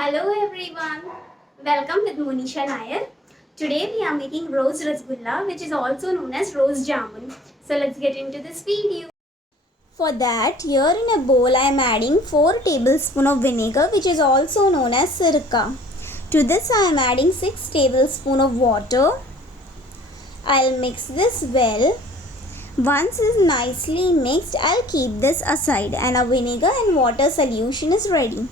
Hello everyone, welcome with Monisha Nair. Today we are making rose rasgulla, which is also known as rose jamun. So let's get into this video. For that, here in a bowl I am adding 4 tablespoons of vinegar, which is also known as sirka. To this I am adding 6 tablespoons of water. I'll mix this well. Once it's nicely mixed, I'll keep this aside and our vinegar and water solution is ready.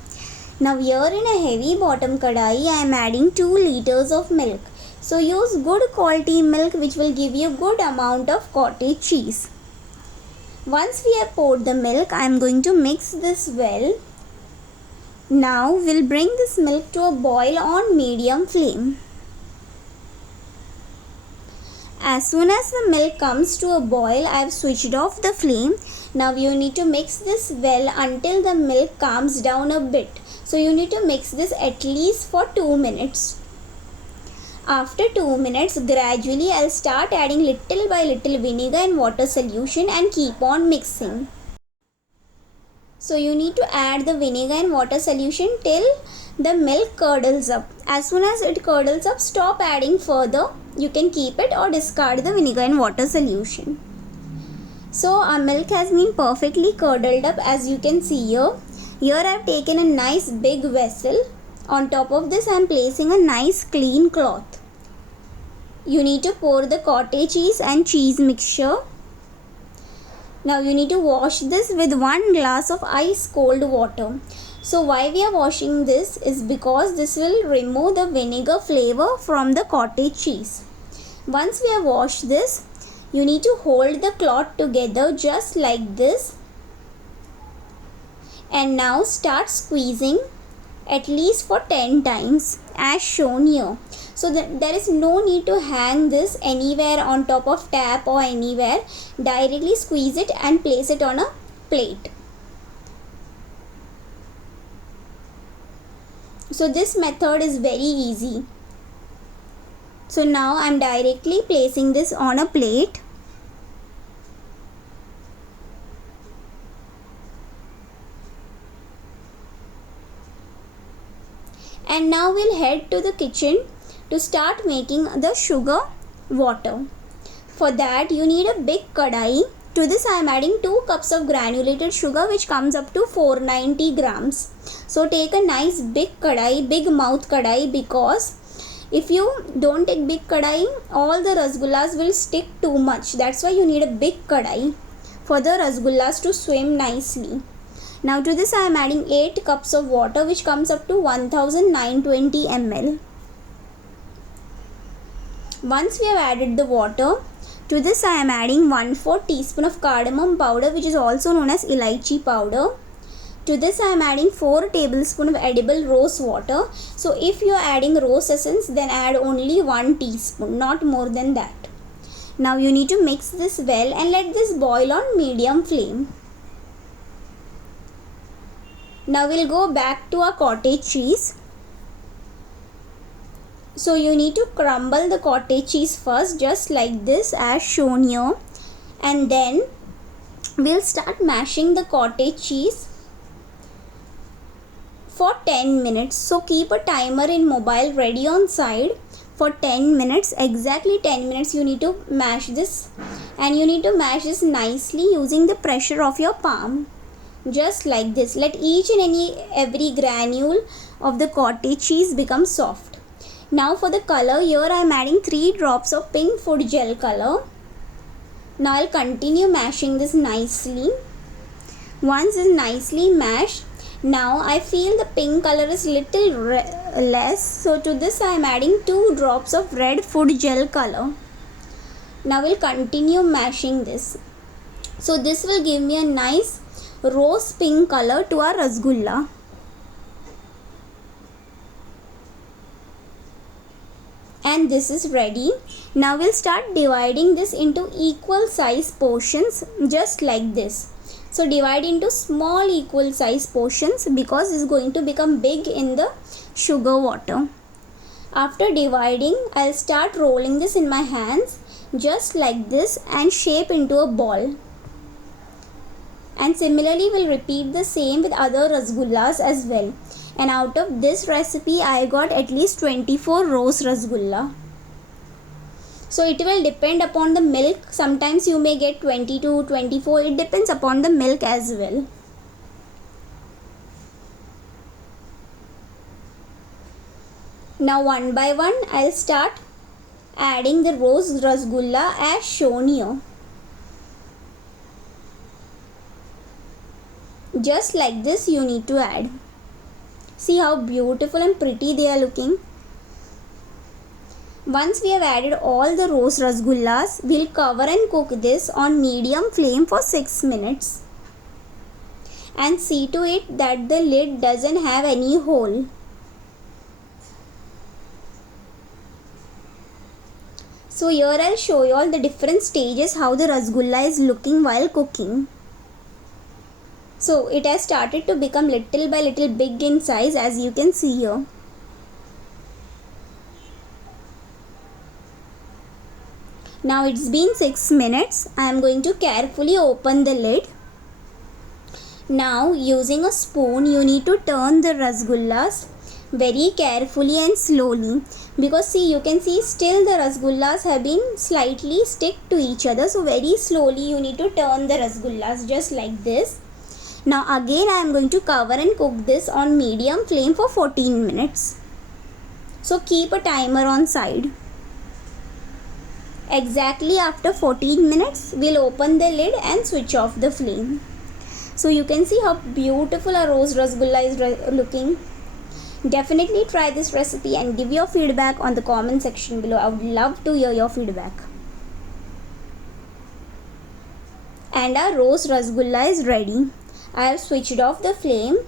Now here in a heavy bottom kadai, I am adding 2 liters of milk. So use good quality milk which will give you good amount of cottage cheese. Once we have poured the milk, I am going to mix this well. Now we'll bring this milk to a boil on medium flame. As soon as the milk comes to a boil, I have switched off the flame. Now you need to mix this well until the milk calms down a bit. So you need to mix this at least for 2 minutes. After 2 minutes, gradually I'll start adding little by little vinegar and water solution and keep on mixing. So you need to add the vinegar and water solution till the milk curdles up. As soon as it curdles up, stop adding further. You can keep it or discard the vinegar and water solution. So our milk has been perfectly curdled up, as you can see here. Here I have taken a nice big vessel. On top of this I am placing a nice clean cloth. You need to pour the cottage cheese and cheese mixture. Now you need to wash this with 1 glass of ice cold water. So why we are washing this is because this will remove the vinegar flavor from the cottage cheese. Once we have washed this, you need to hold the cloth together just like this. And now start squeezing at least for 10 times as shown here. So there is no need to hang this anywhere on top of tap or anywhere. Directly squeeze it and place it on a plate. So this method is very easy. So now I am directly placing this on a plate. And now we'll head to the kitchen to start making the sugar water. For that you need a big kadai. To this I am adding 2 cups of granulated sugar, which comes up to 490 grams. So take a nice big kadai, big mouth kadai, because if you don't take big kadai, all the rasgullas will stick too much. That's why you need a big kadai for the rasgullas to swim nicely. Now to this I am adding 8 cups of water, which comes up to 1920 ml. Once we have added the water, to this I am adding 1/4 teaspoon of cardamom powder, which is also known as elaichi powder. To this I am adding 4 tablespoons of edible rose water. So if you are adding rose essence, then add only 1 teaspoon, not more than that. Now you need to mix this well and let this boil on medium flame. Now we'll go back to our cottage cheese. So you need to crumble the cottage cheese first, just like this as shown here. And then we'll start mashing the cottage cheese for 10 minutes. So keep a timer in mobile ready on side for 10 minutes. Exactly 10 minutes you need to mash this. And you need to mash this nicely using the pressure of your palm. Just like this. Let each and every granule of the cottage cheese become soft. Now for the color, here I am adding 3 drops of pink food gel color. Now I'll continue mashing this nicely. Once it's nicely mashed, now I feel the pink color is little less. So to this I am adding 2 drops of red food gel color. Now we'll continue mashing this. So this will give me a nice rose pink color to our rasgulla. And this is ready. Now we'll start dividing this into equal size portions, just like this. So divide into small equal size portions, because it's going to become big in the sugar water. After dividing, I'll start rolling this in my hands, just like this, and shape into a ball. And similarly we'll repeat the same with other rasgullas as well. And out of this recipe I got at least 24 rose rasgulla. So it will depend upon the milk. Sometimes you may get 22, 24. It depends upon the milk as well. Now one by one I'll start adding the rose rasgulla as shown here. Just like this you need to add. See how beautiful and pretty they are looking. Once we have added all the rose rasgullas, we'll cover and cook this on medium flame for 6 minutes. And see to it that the lid doesn't have any hole. So here I'll show you all the different stages how the rasgulla is looking while cooking. So it has started to become little by little big in size, as you can see here. Now it's been 6 minutes. I am going to carefully open the lid. Now using a spoon you need to turn the rasgullas very carefully and slowly, because see, you can see still the rasgullas have been slightly stick to each other. So very slowly you need to turn the rasgullas just like this. Now again I am going to cover and cook this on medium flame for 14 minutes. So keep a timer on side. Exactly after 14 minutes we'll open the lid and switch off the flame. So you can see how beautiful a rose rasgulla is looking. Definitely try this recipe and give your feedback on the comment section below. I would love to hear your feedback. And our rose rasgulla is ready. I have switched off the flame.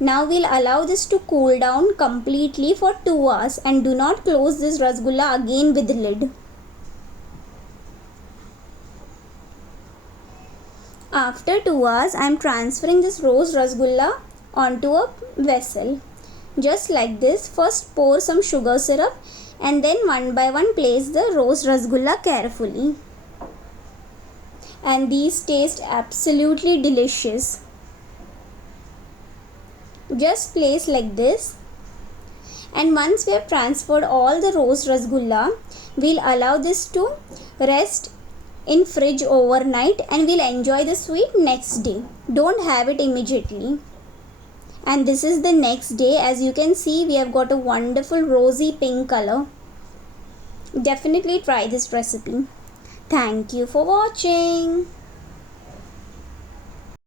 Now we'll allow this to cool down completely for 2 hours and do not close this rasgulla again with the lid. After 2 hours, I am transferring this rose rasgulla onto a vessel. Just like this, first pour some sugar syrup and then one by one place the rose rasgulla carefully. And these taste absolutely delicious. Just place like this. And once we have transferred all the rose rasgulla, we'll allow this to rest in fridge overnight and we'll enjoy the sweet next day. Don't have it immediately. And this is the next day. As you can see, we have got a wonderful rosy pink color. Definitely try this recipe. Thank you for watching.